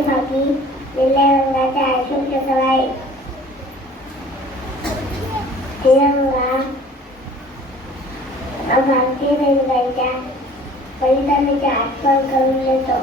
मध्यभागी निळ्या रंगाचा अशोक चक्र आहे तिरंगा भारतीय सैनिकांच्या बलिदानाची आठवण करून देतो.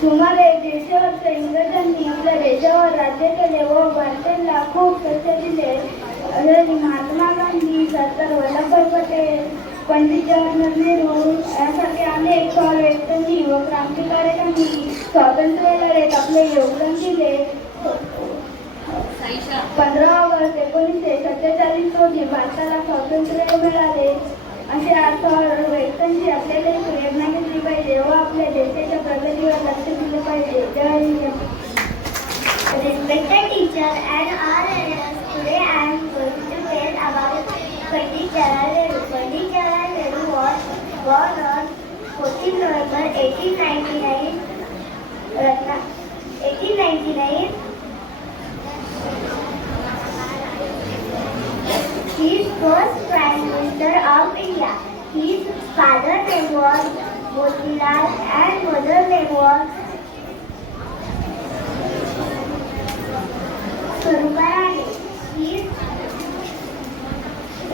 सुमारे दीडशे वर्ष इंग्रजांनी आपल्या देशावर राज्य केले व भारतीयांना खूप कष्ट दिले महात्मा गांधी सरदार वल्लभभाई पटेल पंडित जवाहरलाल नेहरू यासारखे अनेक थोर व्यक्तींनी व क्रांतिकारकांनी स्वातंत्र्य लढ्यात हो आपले योगदान दिले पंधरा ऑगस्ट एकोणीसशे सत्तेचाळीस रोजी भारताला स्वातंत्र्य हो मिळाले असे थोर व्यक्तींची आपल्याला प्रेरणा घेतली पाहिजे व आपल्या देशाच्या प्रगतीवर लक्ष दिले पाहिजे जय Hind Respected teacher and all learners, today I am going to tell about Pandit Jawaharlal Nehru. Pandit Jawaharlal Nehru was born on 14 November 1899, Ratna, 1899. He is first Prime Minister of India. His father name was Motilal and mother name was Surubarani. His,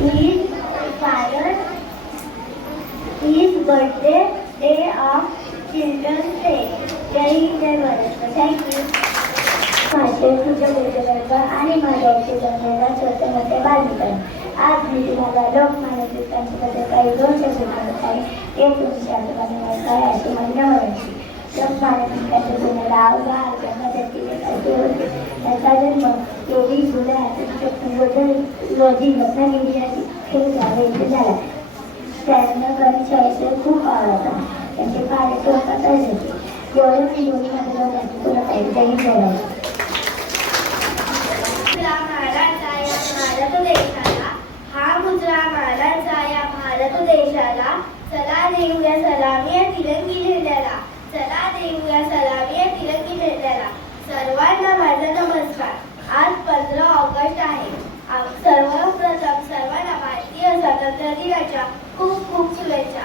his father, his birthday day of Children's Day. Jai Hind, Jai Bharat. Thank you. माझे पूजा वर्ग आणि माझ्या जन्माला स्वतंत्र बालपण आज मी तुम्हाला लोकमान्य टिळकांच्याबद्दल काही दोन शब्द सांगत आहे एक तुमच्या आठवणी काय असे म्हणणं व्हायची लोकमान्य टिळकांच्या जुन्याला अवघा जन्मदत्ती असे होते? त्याचा जन्म चोवीस जुलै अठराशे रोजी रत्नागिरी हे गावे येथे झाला. त्यांना गणेश शाळेचे खूप आवडता त्यांचे कार्य टोकात होते. एवढे मी दोन्ही मध्ये तुला काहीतरी बोलायचं महाराजा या भारत देशाला हा मुद्रा महाराजा या भारत देशाला चला देऊया सलामी या तिरंगी झेंड्याला चला देऊया सलामी या तिरंगी झेंड्याला सर्वांना माझा नमस्कार. आज पंधरा ऑगस्ट आहे. सर्वप्रथम सर्वांना भारतीय स्वातंत्र्य दिनाच्या खूप खूप शुभेच्छा.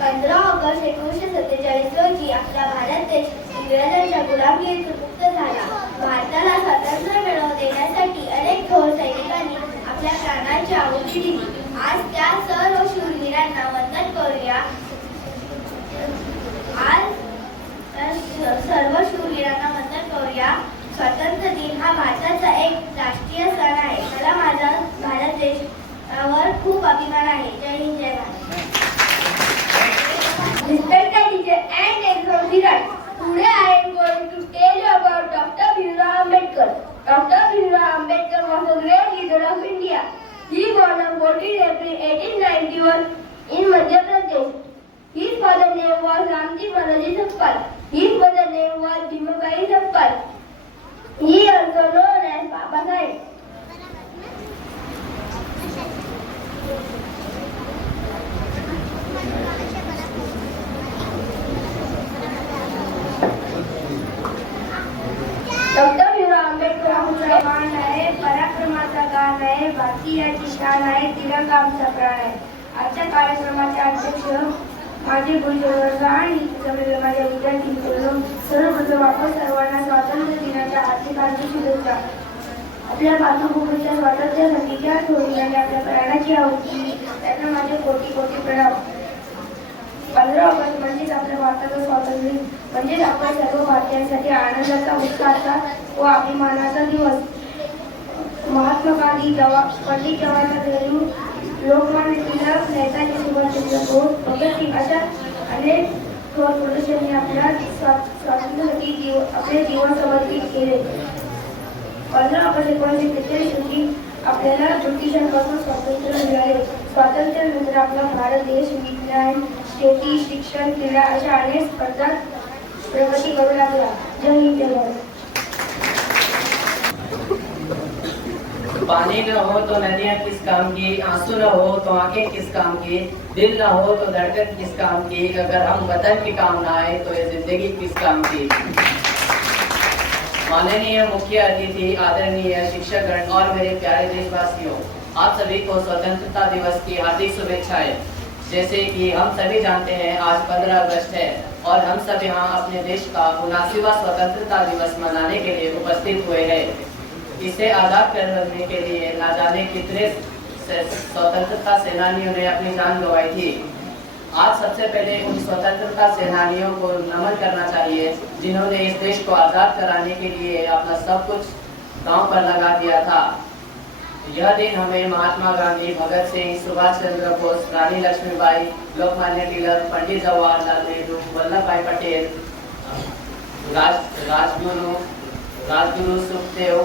पंधरा ऑगस्ट एकोणीसशे सत्तेचाळीस रोजी आपला भारत देश इंग्रजांच्या गुलामगिरीतून मुक्त झाला. भारताला स्वातंत्र्य मिळवून देण्यासाठी अनेक थोर सैनिकांनी आपल्या प्राणांची आहुती दिली. आज त्या सर्व शूरवीरांना करूया आज त्या स- सर्व शूरवीरांना वंदन करूया स्वातंत्र्य दिन हा भारताचा एक राष्ट्रीय सण आहे मला माझा भारत देशावर खूप अभिमान आहे जय हिंद जय Bharat Respected teacher and examiners, today I am going to tell you about Dr. Bhimrao Ambedkar. Dr. Bhimrao Ambedkar was a great leader of India. He born on 14 April 1891 in Madhya Pradesh. His father name was Ramji Manoji Sappal. His mother name was Bhimabai Sappal. He also known as Baba Sahib. Doctor Bhimrao Ambedkar आमचा मान आहे पराक्रमाचा गाण आहे भारतीयाची शान आहे तिरंगा आमचा प्राण आहे आजच्या कार्यक्रमाचे अध्यक्ष माझे गुरुवर्ग आणि जमलेले माझ्या विद्यार्थी मित्रांनो, सर्वप्रथम आपण सर्वांना स्वातंत्र्य दिनाच्या हार्दिक हार्दिक शुभेच्छा. आपल्या मातृभूमीच्या स्वातंत्र्यासाठी ज्या थोडीने आपल्या प्राणाची आहुती त्यांना माझे कोटी कोटी प्रणाम. पंधरा ऑगस्ट म्हणजेच आपल्या भारताचं स्वातंत्र्य म्हणजेच आपल्या सर्व भारतीयांसाठी आनंदाचा उत्साहाचा व अभिमानाचा दिवस. महात्मा गांधी जवा पंडित जवाहरलाल नेहरू लोकमान्य टिळक नेताजी सुभाषचंद्र बोस भगतसिंग अशा अनेक थोर पुरुषांनी आपल्या स्वातंत्र्यासाठी जीव आपले जीवन समर्पित केले. पंधरा ऑगस्ट एकोणीसशे त्रेचाळीस रोजी आपल्याला ब्रिटिशांपासून स्वातंत्र्य मिळाले. स्वातंत्र्यानंतर आपला भारत देश विज्ञान शेती शिक्षण क्रीडा अशा अनेक स्पर्धात प्रगती करू लागला. जय हिंद जय भारत. पानी न हो तो नदियाँ किस काम की, आँसू न हो तो आँखें किस काम की, दिल न हो तो धड़कन किस काम की, अगर हम वतन के काम ना आए तो ये ज़िंदगी किस काम की? माननीय मुख्य अतिथि, आदरणीय शिक्षकगण और मेरे प्यारे देशवासियों, आप सभी को स्वतंत्रता दिवस की हार्दिक शुभेच्छाएँ। जैसे कि हम सभी जानते हैं, आज 15 अगस्त है और हम सब यहाँ अपने देश का उनासीवा स्वतंत्रता दिवस मनाने के लिए उपस्थित हुए हैं। इसे आज़ाद करने के लिए ना जाने कितने स्वतंत्रता सेनानियों ने अपनी जान गंवाई थी। आज सबसे पहले उन स्वतंत्रता सेनानियों को नमन करना चाहिए, जिन्होंने इस देश को आज़ाद कराने के लिए अपना सब कुछ गाँव पर लगा दिया था। यह दिन हमें महात्मा गांधी, भगत सिंह, सुभाष चंद्र बोस, रानी लक्ष्मीबाई, लोकमान्य तिलक, पंडित जवाहरलाल नेहरू वल्लभ भाई पटेल, राज, राजगुरु राजगुरु सुखदेव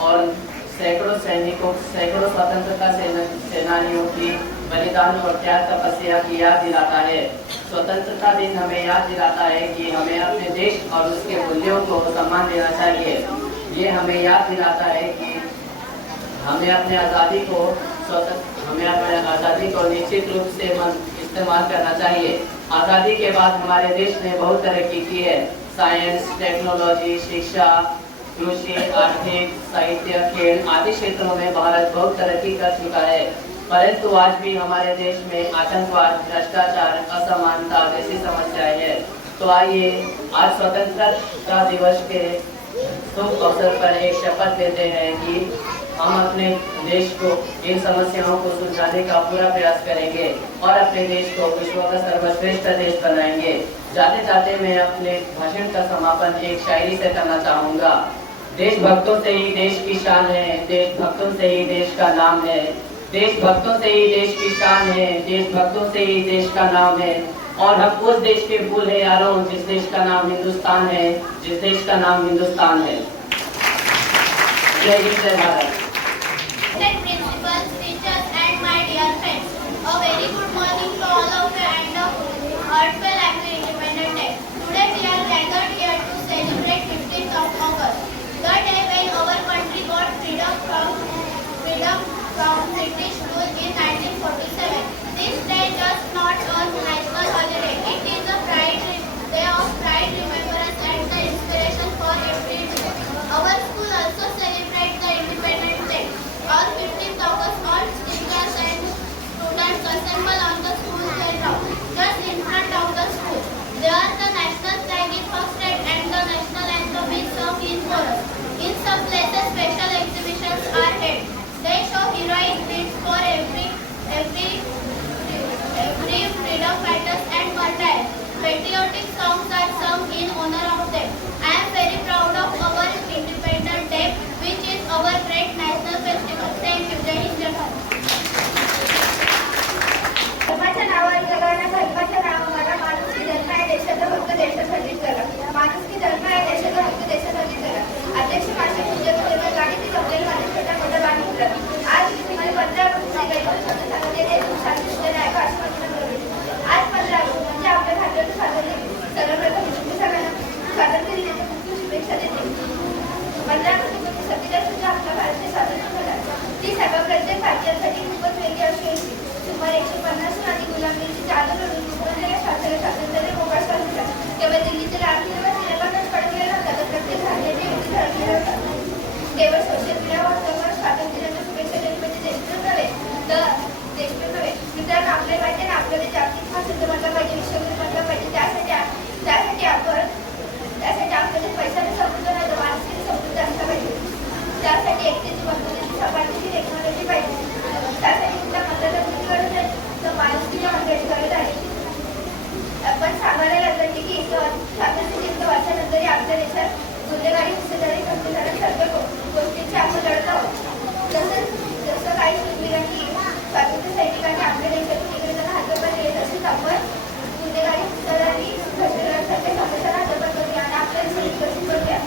और सैकड़ों सैनिकों, सैकड़ों स्वतंत्रता सेनानियों की बलिदान और त्याग तपस्या की याद दिलाता है। स्वतंत्रता दिन हमें याद दिलाता है कि हमें अपने देश और उसके मूल्यों को सम्मान देना चाहिए। ये हमें याद दिलाता है कि हमें अपने आज़ादी को हमें अपने आज़ादी को निश्चित रूप से इस्तेमाल करना चाहिए। आज़ादी के बाद हमारे देश ने बहुत तरक्की की है। साइंस, टेक्नोलॉजी, शिक्षा कृषि आर्थिक, साहित्य, खेल आदि क्षेत्रों में भारत बहुत तरक्की कर चुका है। परंतु आज भी हमारे देश में आतंकवाद, भ्रष्टाचार, असमानता जैसी समस्याएँ हैं। तो आइए, आज स्वतंत्रता दिवस के शुभ अवसर पर एक शपथ लेते हैं कि हम अपने देश को, इन समस्याओं को सुलझाने का पूरा प्रयास करेंगे और अपने देश को विश्व का सर्वश्रेष्ठ देश बनाएँगे। जाते जाते मैं अपने भाषण का समापन एक शायरी से करना चाहूँगा। देश भक्तों से ही देश की शान है देश भक्तों से ही देश का नाम है देश भक्तों से ही देश की शान है देश भक्तों से ही देश का नाम है। और हम उस देश के फूल है यारों जिस देश का नाम हिंदुस्तान है जिस देश का नाम हिंदुस्तान है। जय हिंद जय Bharat. patriotic songs are sung in honor of them. I am very proud of our Independence Day, which is our great national festival. Thank you. Jai Hind, Jai माणूस की धर्म या देशाचा हक्क देशासाठी करा अध्यक्ष माझ्या पूजा गाडी ती अब्दुल भेडसावत आहे आपण सामान्य राज्यांनी की स्वातंत्र्य दिन वर्षानंतर आमच्या देशात गुन्हेगारी हिस्सेदारी कमी झाल्या सर्व गोष्टींची आपण लढत आहोत तसंच जसं काही शूरवीरांनी स्वातंत्र्य सैनिकांनी आपल्या देशातून इंग्रजांना हातोपात येत असेल आपण गुन्हेगारी हिस्सेदारी भ्रष्टाचारांसारख्या समस्यांना हातोपात करूया आणि आपल्या देशात विकसित करूया